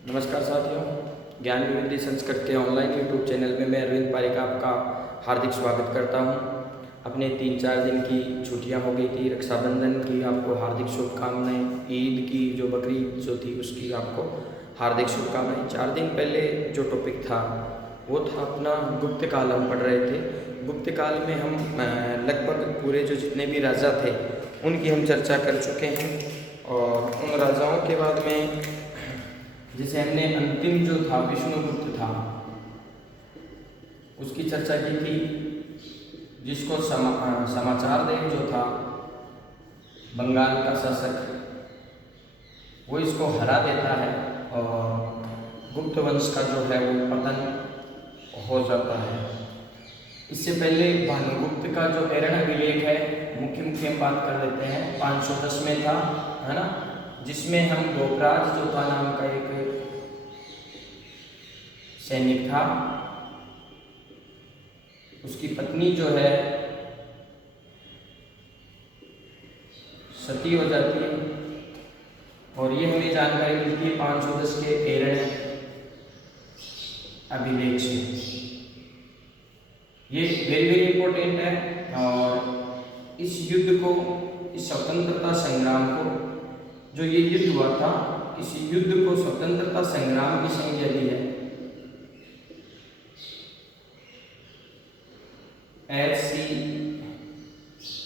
नमस्कार साथियों, ज्ञान विविधि संस्कृत के ऑनलाइन यूट्यूब चैनल में मैं अरविंद पारिक आपका हार्दिक स्वागत करता हूं। अपने 3-4 दिन की छुट्टियां हो गई थी, रक्षाबंधन की आपको हार्दिक शुभकामनाएं, ईद की जो बकरीद जो थी उसकी आपको हार्दिक शुभकामनाएं। 4 दिन पहले जो टॉपिक था वो था अपना गुप्त काल हम पढ़ रहे थे। गुप्त काल में हम लगभग पूरे जो जितने भी राजा थे उनकी हम चर्चा कर चुके हैं और उन राजाओं के बाद में जिसे हमने अंतिम जो था विष्णुगुप्त था उसकी चर्चा की थी, जिसको समाचार देव जो था बंगाल का शासक वो इसको हरा देता है और गुप्त वंश का जो है वो पतन हो जाता है। इससे पहले भानुगुप्त का जो प्रेरणा विलेख है मुख्य हम बात कर लेते हैं। 510 में था, है ना, जिसमें हम गोपराज जो था नाम का एक सैनिक था, उसकी पत्नी जो है सती हो जाती है और ये हमें जानकारी मिलती है 510 के प्रेरणा अभिलेख से। ये वेरी वेरी इंपॉर्टेंट है और इस युद्ध को, इस स्वतंत्रता संग्राम को, जो ये युद्ध हुआ था, इस युद्ध को स्वतंत्रता संग्राम की संज्ञा दी है एच.सी.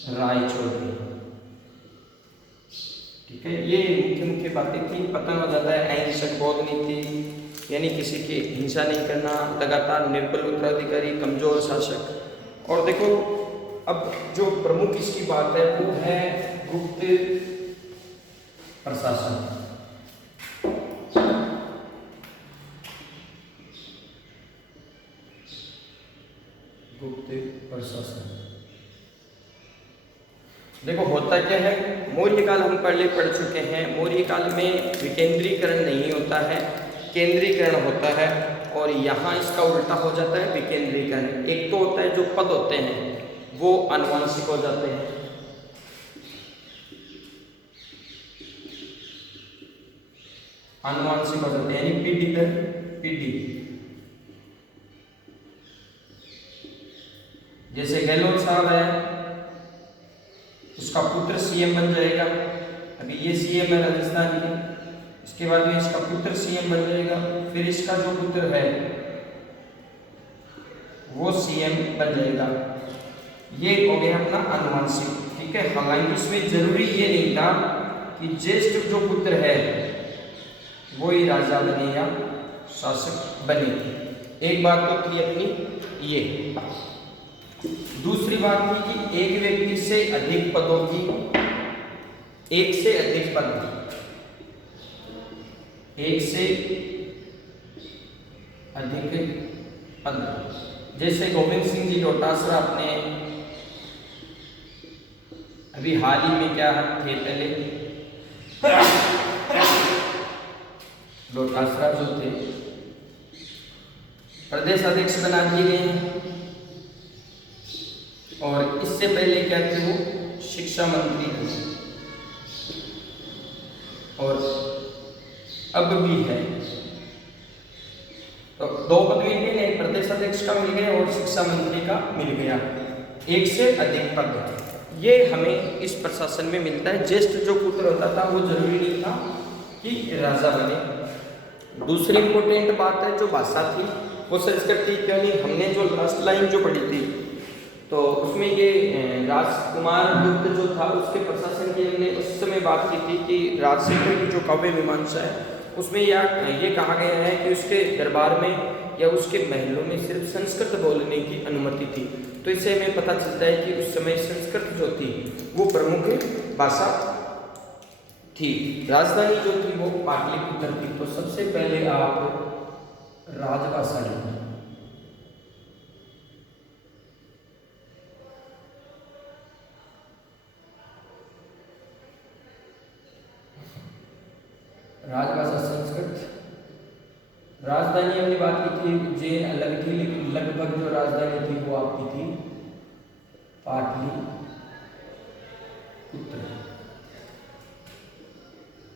रायचौधरी। ठीक है, ये मुख्य बातें थी। पतन हो जाता है, अहिंसक बौद्ध नीति यानी किसी की हिंसा नहीं करना, लगातार निर्बल उत्तराधिकारी, कमजोर शासक। और देखो अब जो प्रमुख इसकी बात है वो है गुप्त प्रशासन। गुप्त प्रशासन देखो होता क्या है, मौर्य काल हम पहले पढ़ चुके हैं। मौर्य काल में विकेंद्रीकरण नहीं होता है, केंद्रीकरण होता है और यहाँ इसका उल्टा हो जाता है विकेंद्रीकरण। एक तो होता है जो पद होते हैं वो आनुवंशिक हो जाते हैं, आनुवंशिक हो जाते हैं यानी पीढ़ी दर पीढ़ी। जैसे गहलोत साहब है, उसका पुत्र सीएम बन जाएगा। अभी ये सीएम है राजस्थान के, इसके बाद में इसका पुत्र सीएम बन जाएगा, फिर इसका जो पुत्र है वो सीएम बन जाएगा। ये हो गया अपना आनुवंशिक। ठीक है, हालांकि इसमें जरूरी ये नहीं था कि ज्येष्ठ जो पुत्र है वो ही राजा बने या शासक बने। एक बात तो थी अपनी ये। दूसरी बात थी कि एक व्यक्ति से अधिक पदों की, एक से अधिक पद, एक से अधिक पद। जैसे गोविंद सिंह जी डोटासरा अपने अभी हाल ही में क्या थे, पहले डोटासरा जो थे प्रदेश अध्यक्ष बना दिए गए हैं और इससे पहले क्या थे, वो शिक्षा मंत्री थे और अब भी है। तो 2 पद मिल गए, एक प्रदेश अध्यक्ष का मिल गया और शिक्षा मंत्री का मिल गया। एक से अधिक पद ये हमें इस प्रशासन में मिलता है। ज्येष्ठ जो पुत्र होता था वो जरूरी नहीं था कि राजा बने। दूसरी इंपॉर्टेंट बात है जो भाषा थी वो संस्कृत थी। क्योंकि हमने जो लास्ट लाइन जो पढ़ी थी तो उसमें ये राजकुमार गुप्त जो था उसके प्रशासन की हमने उस समय बात की थी कि राजशेखर की जो काव्य मीमांसा है उसमें ये कहा गया है कि उसके दरबार में या उसके महलों में सिर्फ संस्कृत बोलने की अनुमति थी। तो इससे हमें पता चलता है कि उस समय संस्कृत जो थी वो प्रमुख भाषा थी। राजधानी जो थी वो पाटलिपुत्र थी। तो सबसे पहले आप राजभाषा लिखिए। राजभाषा संस्कृत। राजधानी हमने बात की थी उज्जैन अलग थी, लेकिन लगभग जो राजधानी थी वो आपकी थी पाटलिपुत्र।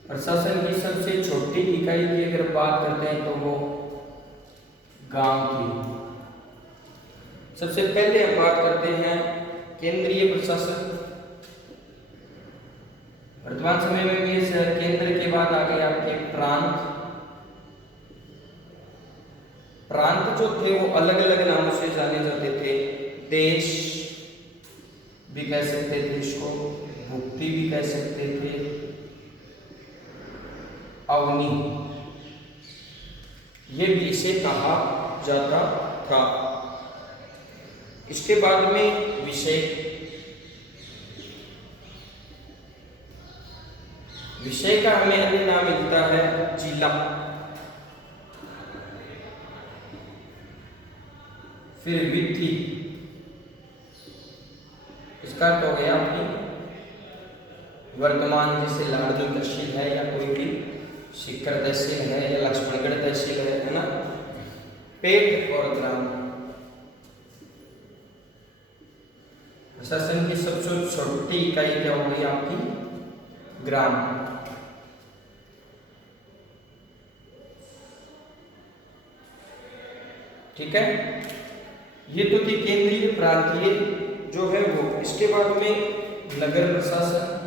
प्रशासन की सबसे छोटी इकाई की अगर बात करते हैं तो वो गांव की। सबसे पहले हम बात करते हैं केंद्रीय प्रशासन। वर्तमान समय में भी शहर केंद्र के बाद आ गए आपके प्रांत। प्रांत जो थे वो अलग अलग नामों से जाने जाते थे। देश भी कह सकते थे इसको, भुक्ति भी कह सकते थे, अवनी, ये भी इसे कहा जाता था। इसके बाद में विषय। विषय का हमें अन्य नाम मिलता है जिला। फिर विधि, इसका अर्थ हो गया आपकी वर्तमान, जैसे लाड़ली तहसील है या कोई भी शिखर तहसील है या लक्ष्मणगढ़ तहसील है ना। पेट और ग्राम। प्रशासन की सबसे छोटी इकाई क्या हो गई आपकी ग्राम। ठीक है, ये तो थी केंद्रीय प्रांतीय जो है वो। इसके बाद में नगर प्रशासन।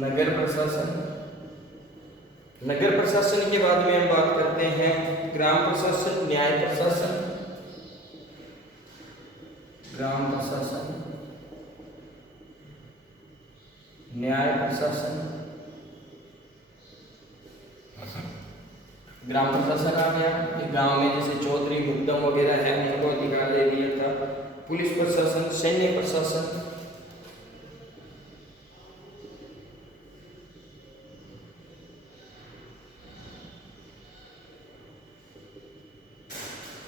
नगर प्रशासन, नगर प्रशासन के बाद में हम बात करते हैं ग्राम प्रशासन, न्याय प्रशासन। ग्राम प्रशासन, न्याय प्रशासन। ग्राम प्रशासन आ गया, गांव में जैसे चौधरी मुद्दम वगैरह है उनको अधिकार दे दिया था। पुलिस प्रशासन, सैन्य प्रशासन,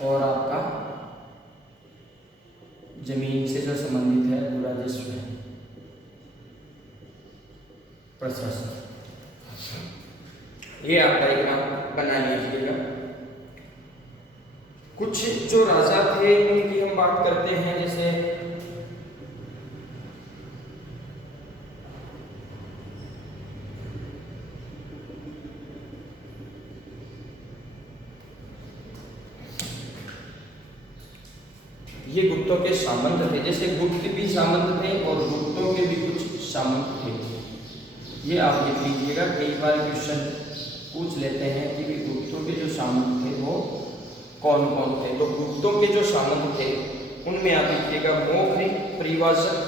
और आपका जमीन से जो संबंधित है पूरा राजस्व है प्रशासन। ये आप डायग्राम बना लीजिएगा। कुछ जो राजा थे उनकी हम बात करते हैं, जैसे ये गुप्तों के सामंत थे। जैसे गुप्त भी सामंत थे और गुप्तों के भी कुछ सामंत थे। ये आप लिख लीजिएगा, कई बार क्वेश्चन पूछ लेते हैं कि गुप्तों के जो सामंत थे वो कौन कौन थे। तो गुप्तों के जो सामंत थे उनमें आप लिखिएगा मौखरी, परिवाचक,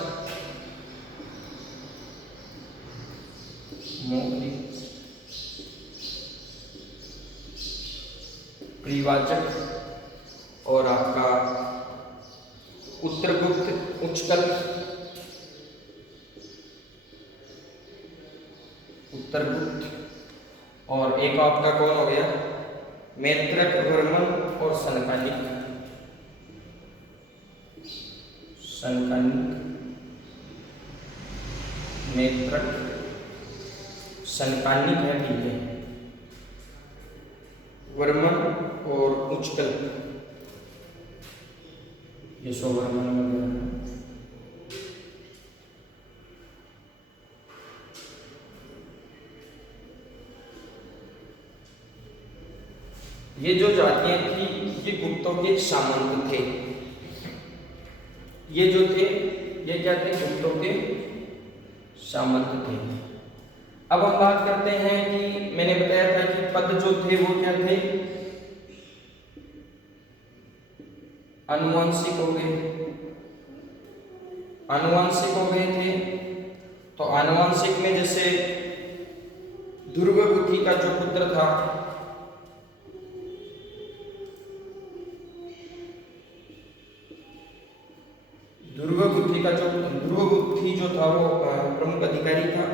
मौखरी, परिवाचक, और आपका उत्तरगुप्त, उच्चकल, उत्तरगुप्त, और एक आपका कौन हो गया मैत्रक, वर्मन और सनकालिक। सनकालिक, मैत्रक, सनकालिक है ठीक है, वर्मन और उच्चकल, ये सो वर्मन वगैरह। ये जो जातियां थी ये गुप्तों के सामंत थे। ये जो थे ये क्या थे, गुप्तों के सामंत थे। अब हम बात करते हैं कि मैंने बताया था कि पद जो थे वो क्या थे, अनुवांशिक हो गए, अनुवांशिक हो गए थे। तो अनुवांशिक में जैसे दुर्गबुद्धि का जो पुत्र था, दुर्गबुद्धि जो था वो प्रमुख अधिकारी था,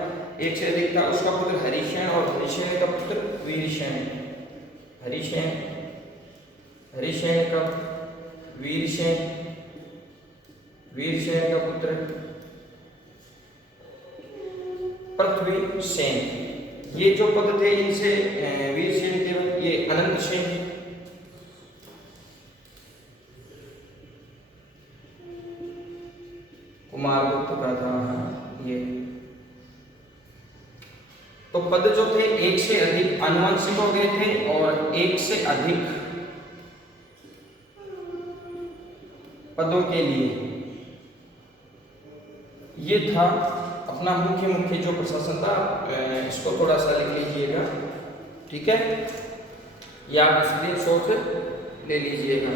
एक से अधिक था। उसका पुत्र हरिशैन और हरिशैन का पुत्र वीरशैन। हरिशैन, हरिशैन का वीरशैन, वीरशैन का पुत्र पृथ्वीशैन। ये जो पद थे इनसे वीरशैन के ये अनंतशैन, कुमारगुप्त का था ये। तो पद जो थे एक से अधिक आनुवंशिक हो गए थे और एक से अधिक पदों के लिए ये था अपना मुख्य जो प्रशासन था। इसको थोड़ा सा लिख लीजिएगा, ठीक है, या आप स्क्रीनशॉट ले लीजिएगा।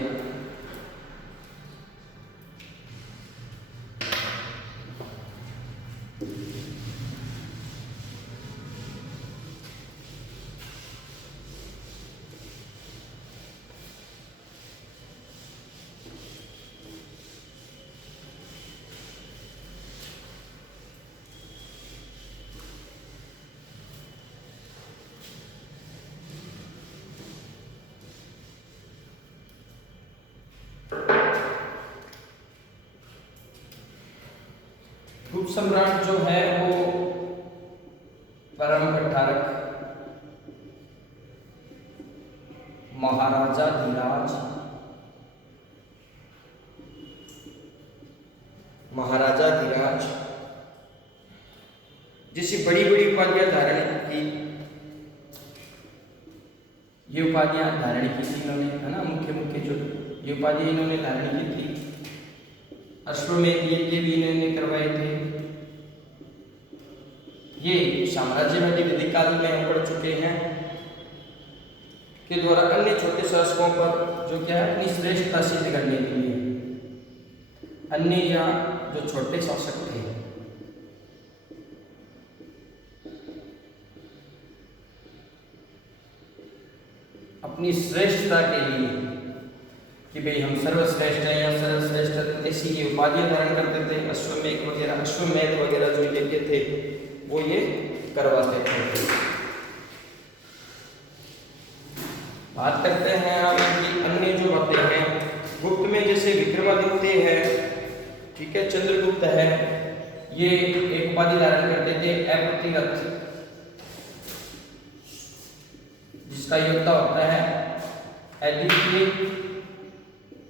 गुप्त सम्राट जो है वो परम प्रतारक महाराजा धीराज, जैसी बड़ी उपाधियां धारण की, ये उपाधियां धारण की थी इन्होंने, है ना, मुख्य जो ये उपाधि इन्होंने धारण की थी। अश्वमेध यज्ञ भी इन्होंने करवाए थे। ये साम्राज्यवादी वैदिक काल में हम पढ़ चुके हैं के द्वारा अन्य छोटे शासकों पर जो क्या है अपनी श्रेष्ठता सिद्ध करने के लिए अन्य या जो छोटे शासक थे अपनी श्रेष्ठता के लिए कि भाई हम सर्वश्रेष्ठ हैं या सर्वश्रेष्ठ, ऐसी ये उपाधियां धारण करते थे। अश्वमेध वगैरह जो यज्ञ थे वो ये करवाते थे। बात करते हैं हम कि अन्य जो बातें हैं गुप्त में, जैसे विक्रमादित्य है, ठीक है, चंद्रगुप्त है, ये एक उपाधि धारण करते थे अप्रतिरथ, जिसका योद्धा होता है अद्वितीय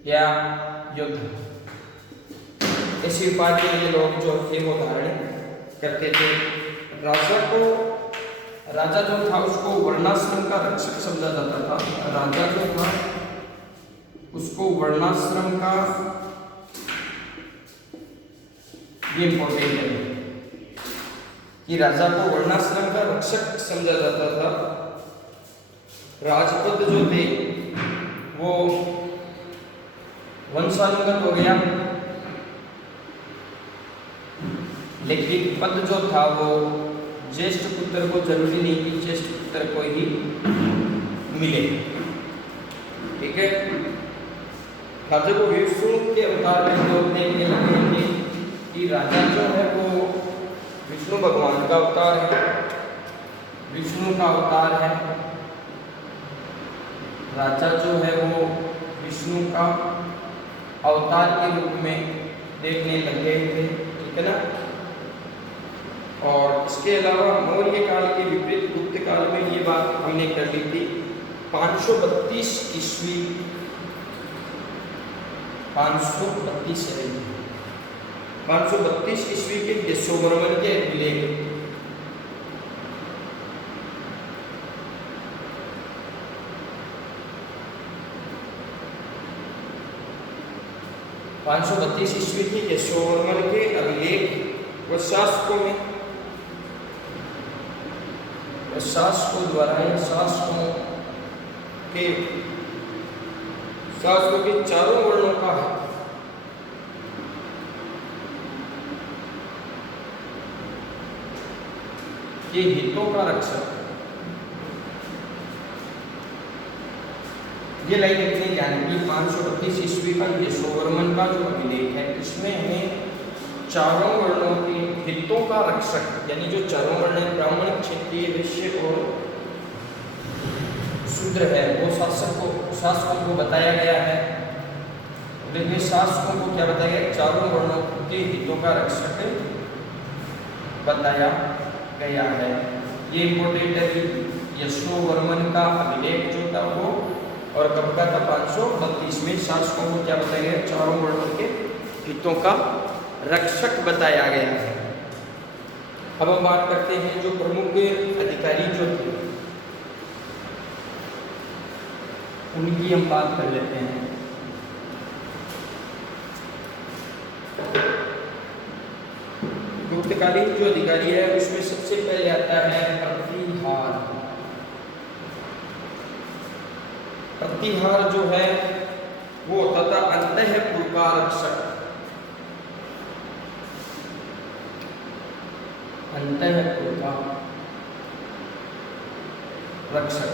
या युद्ध। ऐसी उपाधि ये लोग जो थे वो धारण करते थे। राजा जो था उसको वर्णाश्रम का रक्षक समझा जाता था। राजा जो था उसको वर्णाश्रम का, ये इंपॉर्टेंट है कि राजा को वर्णाश्रम का रक्षक समझा जाता था। राजपद जो थे वो वंशानुगत हो गया, लेकिन पद जो था वो ज्येष्ठ पुत्र को जरूरी नहीं कि ज्येष्ठ पुत्र को ही मिले, ठीक है। राजा को विष्णु के अवतार में जो देखने लगेंगे कि राजा जो है वो विष्णु भगवान का अवतार है, विष्णु का अवतार है। राजा जो है वो विष्णु का अवतार के रूप में देखने लग गए थे, ठीक है ना। और इसके अलावा मौर्य काल के विपरीत गुप्त काल में ये बात हमने कर ली थी। 532 ईस्वी 532 ईस्वी के यशोवर्मन के विलेख 532 ईस्वी के यशोवर्मन के अभिलेख व शासकों में, शासकों द्वारा या शासकों के चारों वर्णों का ये हितों का रक्षक, ये लाइन इतनी ध्यान की 532 ईस्वी का यशोवर्मन का जो अभिलेख है इसमें हमें चारों वर्णों के हितों का रक्षक, यानी जो चारों वर्ण ब्राह्मण, क्षत्रिय, वैश्य और शूद्र है वो शासकों को बताया गया है। देखिए शासकों को क्या बताया गया, चारों वर्णों के हितों का रक्षक बताया गया है। ये इंपॉर्टेंट है कि यशोवर्मन का अभिलेख जो था वो और कब का था 532 में शासकों को क्या बताया गया, चारों वर्णों के हितों का रक्षक बताया गया है। अब हम बात करते हैं जो प्रमुख अधिकारी जो थे उनकी हम बात कर लेते हैं। गुप्तकालीन जो अधिकारी है उसमें सबसे पहले आता है प्रतिहार। प्रतिहार जो है वो होता था अंतःपुर का रक्षक। अंतःपुर का रक्षक।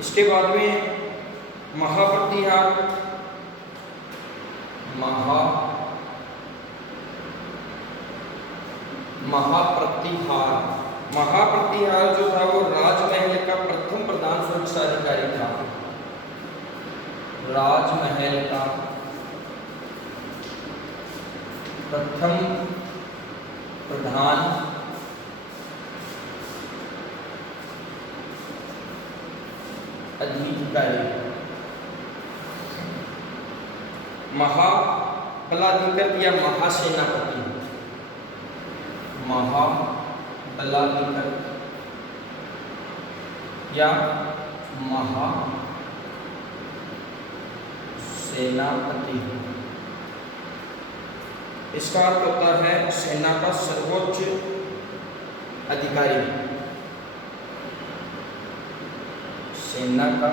इसके बाद में महाप्रतिहार। महाप्रतिहार जो था वो राजमहल का प्रथम प्रधान सुरक्षा अधिकारी था। राजमहल का प्रथम प्रधान अधिकारी। महाबलाधिकारी या महासेनापति। महाबलाधिकारी या महासेनापति। इसका अर्थ होता है सेना का सर्वोच्च अधिकारी। सेना का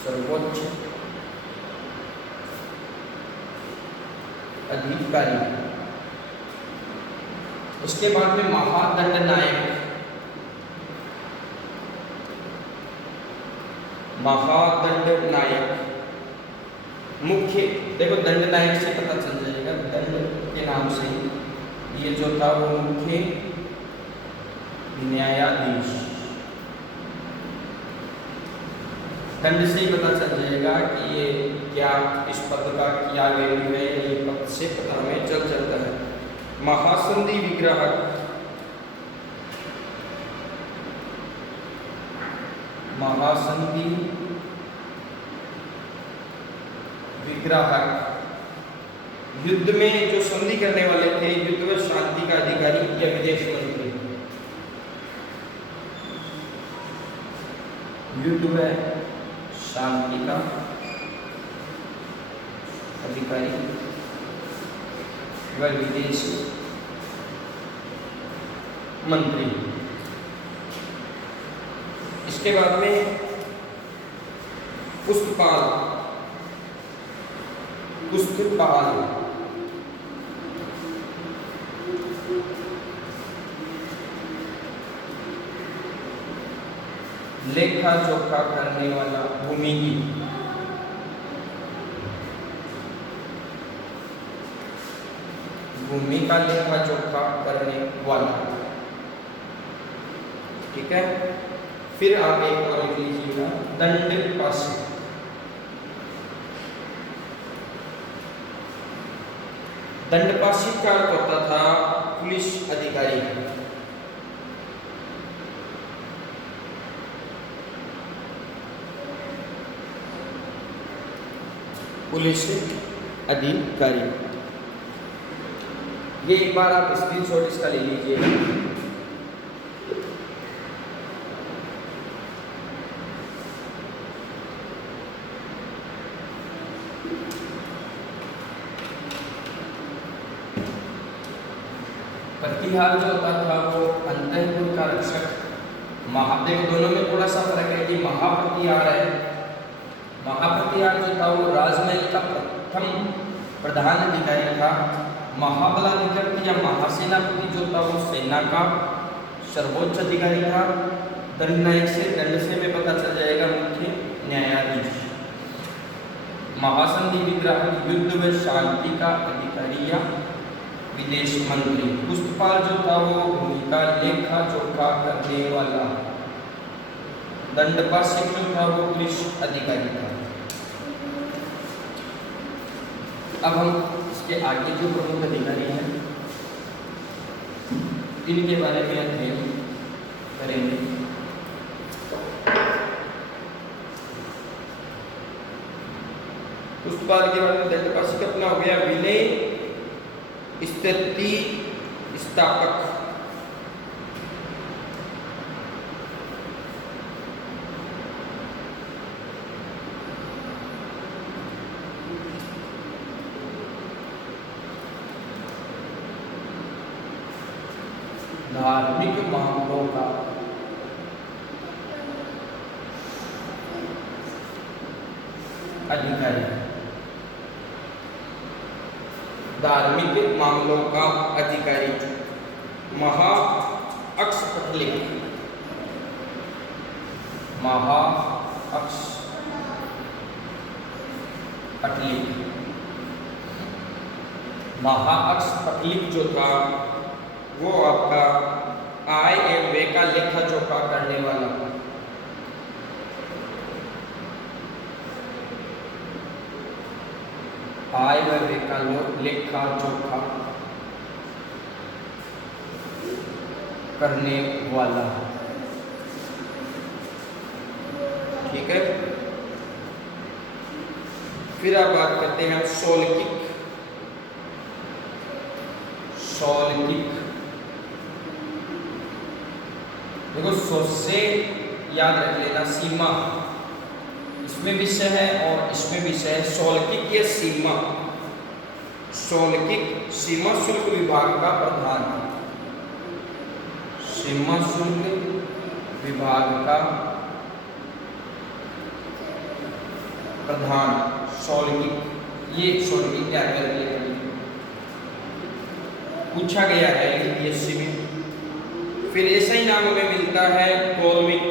सर्वोच्च अधिकारी। उसके बाद में महादंडनायक। महादंडनायक मुख्य, देखो दंडनायक से पता चल जाएगा, दंड के नाम से ये जो था वो मुख्य न्यायाधीश। दंड से ही पता चल जाएगा कि ये क्या इस पद का क्या वैल्यू है, ये पद से पता हमें चल जाता है। महासंधि विग्राहक। महासंधि विग्राहक युद्ध में जो संधि करने वाले थे, युद्ध में शांति का अधिकारी या विदेश मंत्री। युद्ध में शांति का अधिकारी व विदेश मंत्री। इसके बाद में पुष्पपाल। लेखा जोखा करने वाला भूमिहीन। भूमि का लेखा जोखा करने वाला। ठीक है, फिर आगे एक और लिख लीजिएगा दंडपाशी। दंडपाशी का अर्थ होता था पुलिस अधिकारी। पुलिस अधिकारी। ये एक बार आप स्क्रीनशॉट इसका ले लीजिए। प्रतिहार जो होता था वो अंतःपुर का रक्षक। महादेव दोनों में थोड़ा सा फर्क है कि महाप्रतिहार है। महाप्रतिहार जो था वो राजमहल का प्रथम प्रधान अधिकारी था। महाबलाधिकारी या महासेनापति जो था वो सेना का सर्वोच्च अधिकारी था। दंडनायक से, दंड से में पता चल जाएगा मुख्य न्यायाधीश। महासंधि विग्राहक युद्ध व शांति का अधिकारी या विदेश मंत्री। पुष्पपाल जो था वो भूमि का लेखा जोखा करने वाला। दंडपाशी जो था वो पुलिस अधिकारी था। अब हम इसके आगे जो प्रमुख अधिकारी हैं इनके बारे में अध्ययन करेंगे। उसके बाद के बाद दंडपाशिक अपना हो गया विनय स्थिति स्थापक। धार्मिक मामलों का अधिकारी। धार्मिक मामलों का अधिकारी महा अक्षपटलिक। महा अक्षपटलिक। महा अक्षपटलिक जो था वो आपका आय एवं व्यय का लेखा जोखा करने वाला। आय व व्यय का लेखा जोखा करने वाला। ठीक है। फिर आप बात करते हैं शोलकिक। शोलकिक देखो, सो से याद रख लेना, सीमा इसमें विषय है और इसमें विषय है। शोलकिक या सीमा। शोलकिक सीमा शुल्क विभाग का प्रधान। सीमा शुल्क विभाग का प्रधान शोलकिक। ये शोलकिक क्या करके पूछा गया है यूपीएससी में। फिर ऐसा ही नाम हमें मिलता है गौलमिक।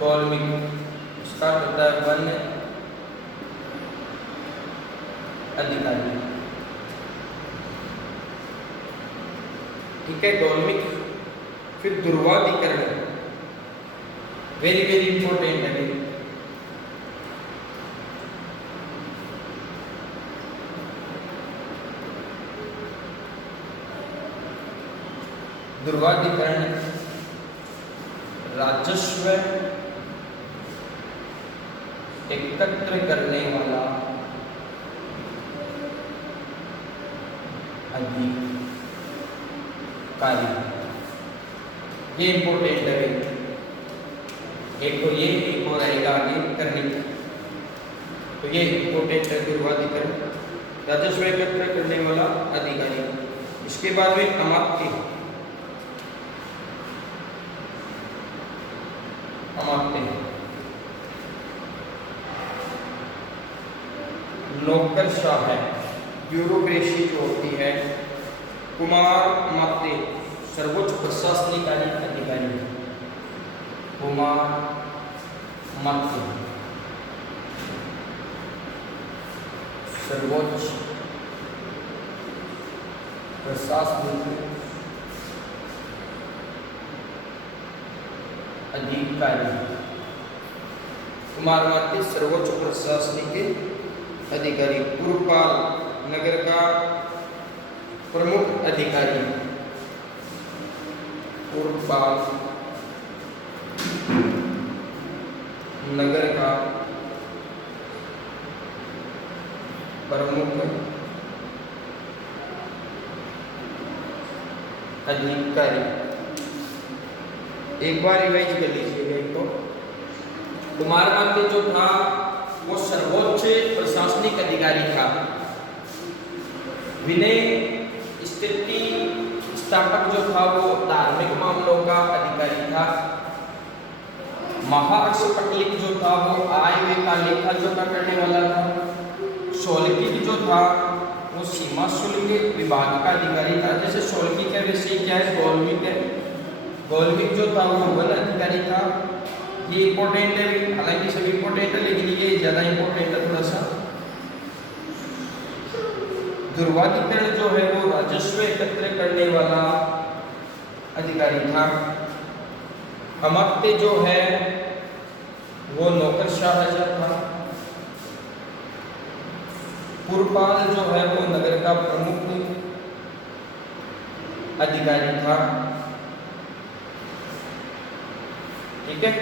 गौलमिक इसका होता है वन अधिकारी। ठीक है, गौलमिक। फिर ध्रुवाधिकरण, वेरी वेरी इंपॉर्टेंट है। ध्रुवाधिकरण राजस्व एकत्र करने वाला अधिकारी। ये इंपॉर्टेंट है। एक तो ये, एक और आएगा आगे करने का। तो ये इंपॉर्टेंट है ध्रुवाधिकरण, राजस्व एकत्र करने वाला अधिकारी। इसके बाद में अमात्य। नौकरशाह है, ब्यूरोक्रेसी जो होती है। कुमार अमात्य सर्वोच्च प्रशासनिक अधिकारी। कुमार अमात्य सर्वोच्च प्रशासनिक अधिकारी। कुमार अमात्य सर्वोच्च प्रशासनिक अधिकारी। पुरपाल नगर का प्रमुख अधिकारी। पुरपाल नगर का प्रमुख अधिकारी। एक बार रिवाइज कर लीजिएगा इनको। कुमार अमात्य जो था वो सर्वोच्च प्रशासनिक अधिकारी था। विनय स्थिति स्थापक जो था वो धार्मिक मामलों का अधिकारी था। महाअक्षपटलिक जो था वो आय व्यय का लेखा जोखा करने वाला था। शोलकिक जो था वो सीमा शुल्क विभाग का अधिकारी था। जैसे शोलकिक है वैसे क्या है, गौलमिक है। गौलमिक जो था वो वन अधिकारी था। ये इंपॉर्टेंट है, हालांकि सभी इंपॉर्टेंट है लेकिन ये ज्यादा इंपॉर्टेंट है थोड़ा सा। ध्रुवाधिकरण जो है वो राजस्व एकत्र करने वाला अधिकारी था। अमात्य जो है वो नौकरशाह था। पुरपाल जो है वो नगर का प्रमुख अधिकारी था। ठीक है।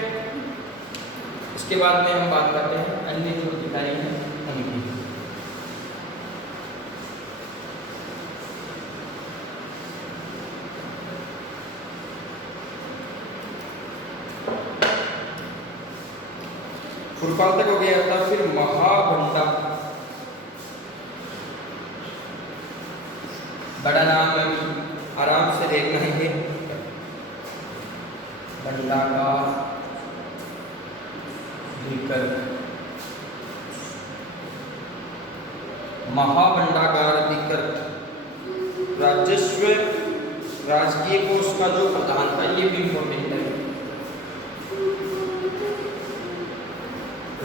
इसके बाद में हम बात करते हैं अन्य जो अधिकारी हैं उनकी। खुरपाल तक हो गया था, फिर महाभंडा, बड़ा नाम है, आराम से देखना है। भंडागार अधिकृत, महाभंडागार अधिकृत, राजस्व राजकीय कोष का जो प्रधान था, ये भी इम्पोर्टेंट है।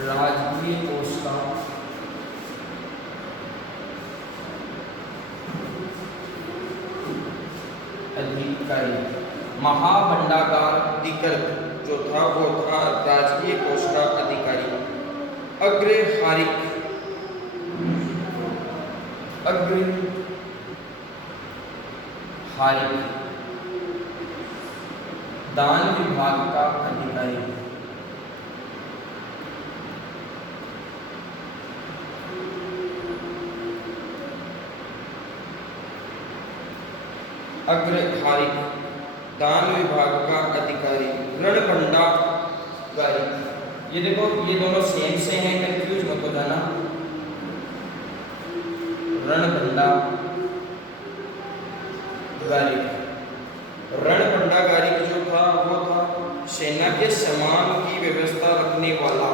राजकीय कोष का अधिकारी, महाभंडागार अधिकृत जो था वो था राजकीय कोष का अधिकारी। अग्रहारिक, अग्रहारिक दान विभाग का अधिकारी। अग्रहारिक दान विभाग का अधिकारी। रणभंडागारी, ये देखो ये दोनों सेम से हैं, कंफ्यूज मत हो जाना। रणभंडागारी, रणभंडागारी जो था वो था सेना के सामान की व्यवस्था रखने वाला,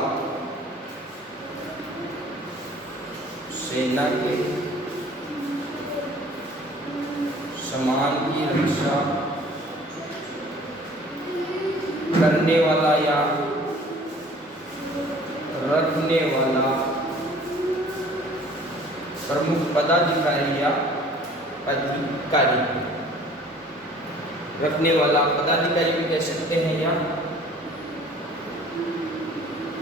सेना के सामान की रक्षा करने वाला या रखने वाला प्रमुख पदाधिकारी या अधिकारी। रखने वाला पदाधिकारी भी कह सकते हैं या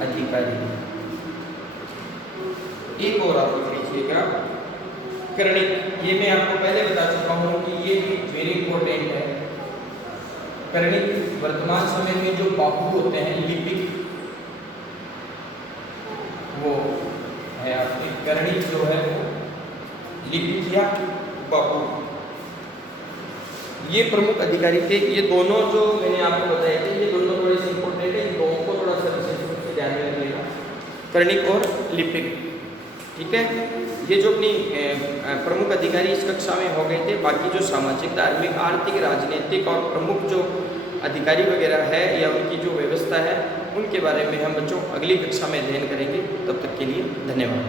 अधिकारी। एक और आप लिख लीजिएगा कर्णिक, ये मैं आपको पहले बता चुका हूँ कि ये भी वेरी इंपॉर्टेंट है। कर्णिक वर्तमान समय में जो बापू होते हैं, लिपिक, वो है आपके कर्णिक जो है वो लिपिक या बापू, ये प्रमुख अधिकारी थे। ये दोनों जो मैंने आपको बताए थे, ये दोनों थोड़े से इंपॉर्टेंट है, इन दोनों को थोड़ा सा विशेष रूप से ध्यान में रखिएगा, कर्णिक और लिपिक। ठीक है, ये जो अपनी प्रमुख अधिकारी इस कक्षा में हो गए थे। बाकी जो सामाजिक, धार्मिक, आर्थिक, राजनीतिक और प्रमुख जो अधिकारी वगैरह है या उनकी जो व्यवस्था है, उनके बारे में हम बच्चों अगली कक्षा में अध्ययन करेंगे। तब तक के लिए धन्यवाद।